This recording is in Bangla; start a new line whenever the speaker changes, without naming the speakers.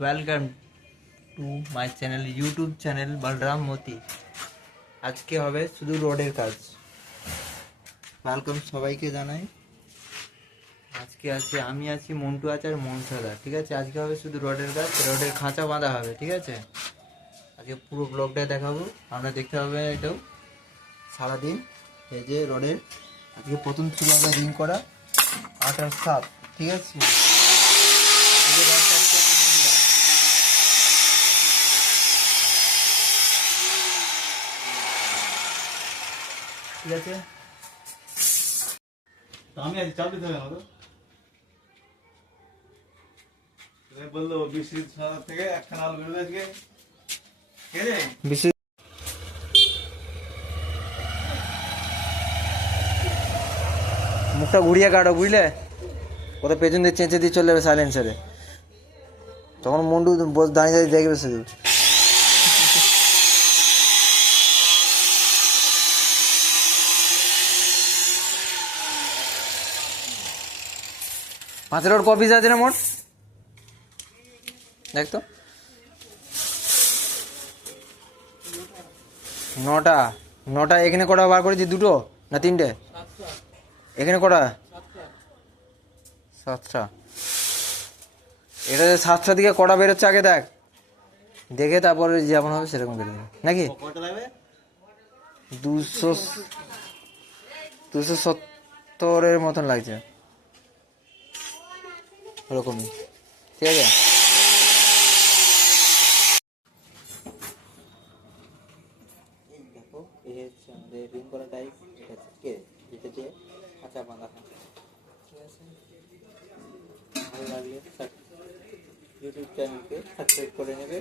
Welcome to my channel YouTube channel Balaram Moti আজকে হবে শুধু রোডের কাজ। ওয়েলকাম সবাইকে জানাই। আজকে আছে, আমি আছি মন্টু আছে আর মনসাদা ঠিক আছে? আজকে হবে শুধু রোডের কাজ, রোডের খাঁচা বাঁধা হবে, ঠিক আছে? আজকে পুরো ব্লগটা দেখাবো, আমরা দেখতে হবে এটাও। সারাদিন এই যে রোডের, আজকে প্রথম ছিল হবে রিং করা আট আর সাত, ঠিক আছে এই যে রাস্তা হচ্ছে আমার বন্ধুরা। ঠিক আছে?
আমি আজ চাপ দিতে হবে না
মুখটা ঘুরিয়ে কাটো, বুঝলে? কত পেছন দিয়ে চেঁচে দিয়ে চলে যাবে সাইলেন্সারে তখন মন্ডু দাঁড়িয়ে দাঁড়িয়ে দেখবে শুধু। পাঁচ রোড কপিস আছে না মোট। দেখ তো। নটা। নটা, এখানে কটা বার করেছি? দুটো না তিনটে? এখানে কটা? সাতটা। এটা যে সাতটা দিকে কটা বেরোচ্ছে আগে দেখ। দেখে তারপরে যেমন হবে সেরকম বেরোবে। নাকি? দুশো দুশো সত্তরের মতন লাগছে। ওরকমই। ঠিক আছে? খাঁচা বাঁধা ঠিক আছে? ভালো লাগলে ইউটিউব চ্যানেলকে সাবস্ক্রাইব করে নেবে।